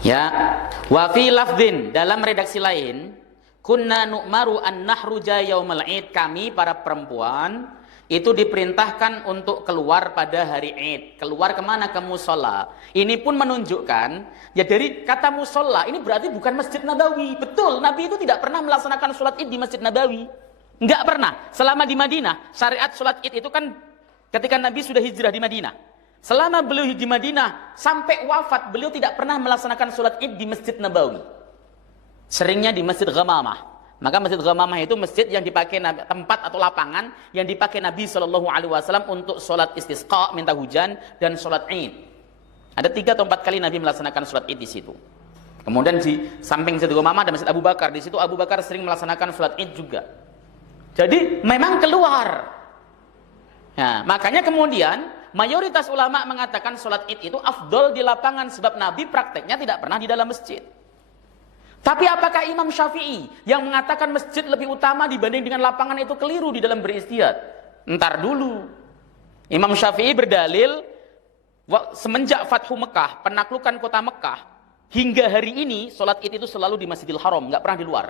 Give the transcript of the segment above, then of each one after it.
Ya, wa fi lafdhin, dalam redaksi lain, kunna nu'maru an nahruja yaumal id, kami para perempuan itu diperintahkan untuk keluar pada hari Id. Keluar kemana? Ke musola. Ini pun menunjukkan, ya dari kata musola, ini berarti bukan Masjid Nabawi. Betul, Nabi itu tidak pernah melaksanakan sholat Id di Masjid Nabawi. Enggak pernah. Selama di Madinah, syariat sholat Id itu kan ketika Nabi sudah hijrah di Madinah. Selama beliau di Madinah, sampai wafat, beliau tidak pernah melaksanakan sholat Id di Masjid Nabawi. Seringnya di Masjid Ghamamah. Maka Masjid Ghamamah itu masjid yang dipakai tempat atau lapangan yang dipakai Nabi SAW untuk sholat istisqa, minta hujan, dan sholat Id. Ada 3 atau 4 kali Nabi melaksanakan sholat Id di situ. Kemudian di samping Masjid Ghamamah ada Masjid Abu Bakar. Di situ Abu Bakar sering melaksanakan sholat Id juga. Jadi memang keluar. Nah, makanya kemudian mayoritas ulama mengatakan sholat Id itu afdol di lapangan sebab Nabi prakteknya tidak pernah di dalam masjid. Tapi apakah Imam Syafi'i yang mengatakan masjid lebih utama dibanding dengan lapangan itu keliru di dalam beristihad? Entar dulu. Imam Syafi'i berdalil semenjak Fathu Mekah, penaklukan kota Mekah, hingga hari ini sholat Id itu selalu di Masjidil Haram, nggak pernah di luar.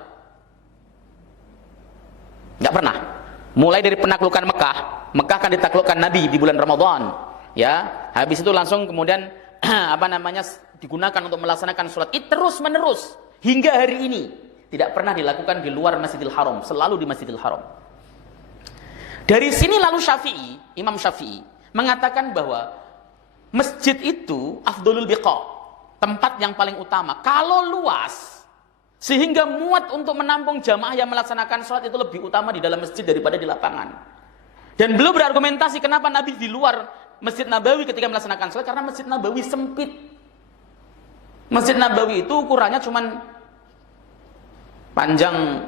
Nggak pernah. Mulai dari penaklukan Mekah, Mekah kan ditaklukkan Nabi di bulan Ramadan, ya. Habis itu langsung kemudian digunakan untuk melaksanakan sholat Id terus menerus. Hingga hari ini tidak pernah dilakukan di luar Masjidil Haram, selalu di Masjidil Haram. Dari sini lalu Imam Syafi'i mengatakan bahwa masjid itu afdolul biqa, tempat yang paling utama. Kalau luas sehingga muat untuk menampung jamaah yang melaksanakan sholat, itu lebih utama di dalam masjid daripada di lapangan. Dan beliau berargumentasi kenapa Nabi di luar Masjid Nabawi ketika melaksanakan sholat, karena Masjid Nabawi sempit. Masjid Nabawi itu ukurannya cuman panjang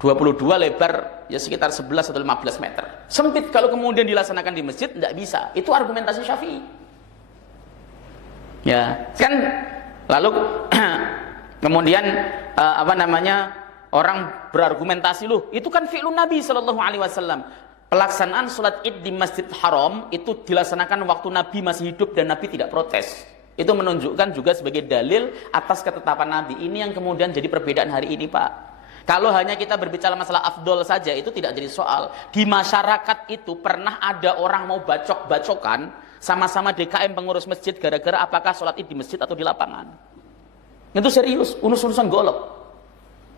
22, lebar ya sekitar 11 atau 15 meter. Sempit, kalau kemudian dilaksanakan di masjid tidak bisa. Itu argumentasi Syafi'i. Ya, kan lalu kemudian orang berargumentasi, loh, itu kan fi'lun Nabi sallallahu alaihi wasallam. Pelaksanaan sholat Id di Masjid Haram itu dilaksanakan waktu Nabi masih hidup dan Nabi tidak protes. Itu menunjukkan juga sebagai dalil atas ketetapan Nabi. Ini yang kemudian jadi perbedaan hari ini, Pak. Kalau hanya kita berbicara masalah afdol saja, itu tidak jadi soal. Di masyarakat itu pernah ada orang mau bacok-bacokan sama-sama DKM pengurus masjid gara-gara apakah sholat Id di masjid atau di lapangan. Itu serius, urusan golok.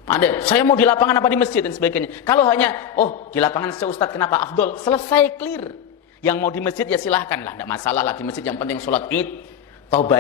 Ada, saya mau di lapangan apa di masjid dan sebagainya. Kalau hanya, di lapangan saya Ustadz, kenapa afdol? Selesai, clear. Yang mau di masjid ya silahkan lah, tidak masalah lah di masjid, yang penting sholat Id. Tahu baik